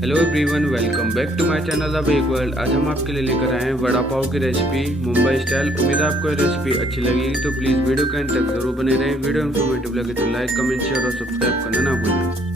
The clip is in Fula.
Hello everyone, welcome back to my channel the big world. आज हम आपके लिए लेकर आए हैं वड़ा पाव की रेसिपी मुंबई स्टाइल। उम्मीद है आपको ये रेसिपी अच्छी लगेगी, तो प्लीज़ वीडियो के अंत तक जरूर बने रहें। वीडियो इन्फॉर्मेटिव लगे तो लाइक, कमेंट, शेयर और सब्सक्राइब करना ना भूलें।